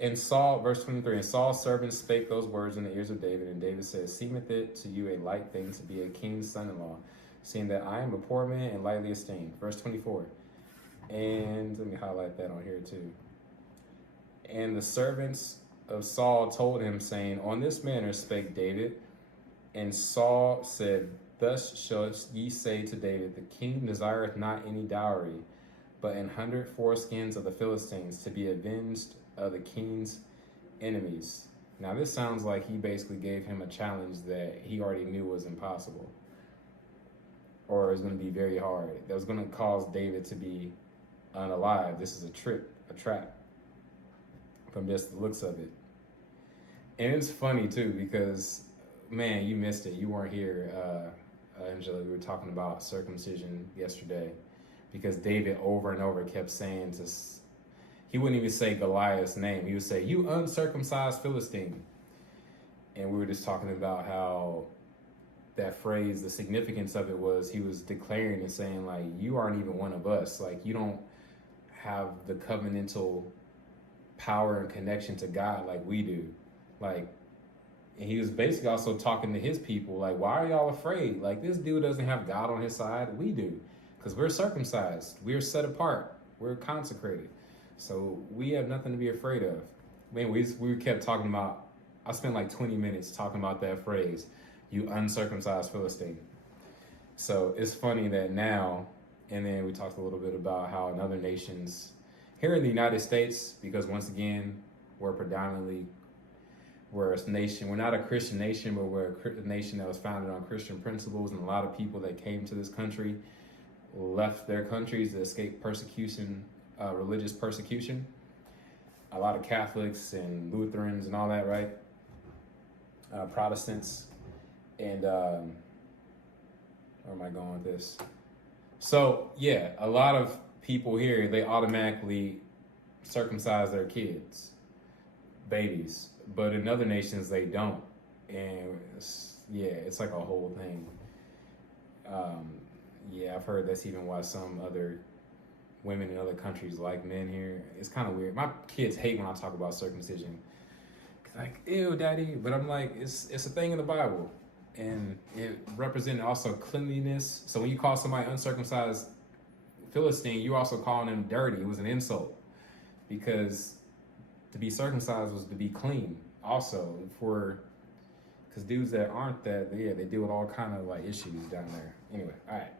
And Saul, verse 23, and Saul's servants spake those words in the ears of David, and David said, seemeth it to you a light thing to be a king's son-in-law, seeing that I am a poor man and lightly esteemed. Verse 24. And let me highlight that on here too. And the servants of Saul told him, saying, on this manner spake David. And Saul said, thus shall ye say to David, the king desireth not any dowry, but 100 foreskins of the Philistines to be avenged of the king's enemies. Now this sounds like he basically gave him a challenge that he already knew was impossible, or is going to be very hard. That was going to cause David to be unalive. This is a trap, from just the looks of it. And it's funny too, because man, you missed it. You weren't here, Angela. We were talking about circumcision yesterday, because David over and over kept saying to, he wouldn't even say Goliath's name. He would say, you uncircumcised Philistine. And we were just talking about how that phrase, the significance of it was, he was declaring and saying, like, you aren't even one of us. Like, you don't have the covenantal power and connection to God like we do. Like, and he was basically also talking to his people, like, why are y'all afraid? Like, this dude doesn't have God on his side. We do, because we're circumcised. We're set apart. We're consecrated. So we have nothing to be afraid of. Man, we kept talking about, I spent like 20 minutes talking about that phrase, you uncircumcised Philistine. So it's funny that now, and then we talked a little bit about how in other nations, here in the United States, because once again, we're a nation, we're not a Christian nation, but we're a nation that was founded on Christian principles, and a lot of people that came to this country left their countries to escape persecution, religious persecution. A lot of Catholics and Lutherans and all that, right? Protestants. And where am I going with this? So yeah, a lot of people here, they automatically circumcise their kids, babies, but in other nations they don't. And it's like a whole thing. I've heard that's even why some other women in other countries like men here. It's kind of weird. My kids hate when I talk about circumcision. Like, ew, daddy. But I'm like, it's a thing in the Bible. And it represented also cleanliness. So when you call somebody uncircumcised Philistine, you also calling them dirty. It was an insult. Because to be circumcised was to be clean. Also, because dudes that aren't that, they deal with all kind of like issues down there. Anyway, all right.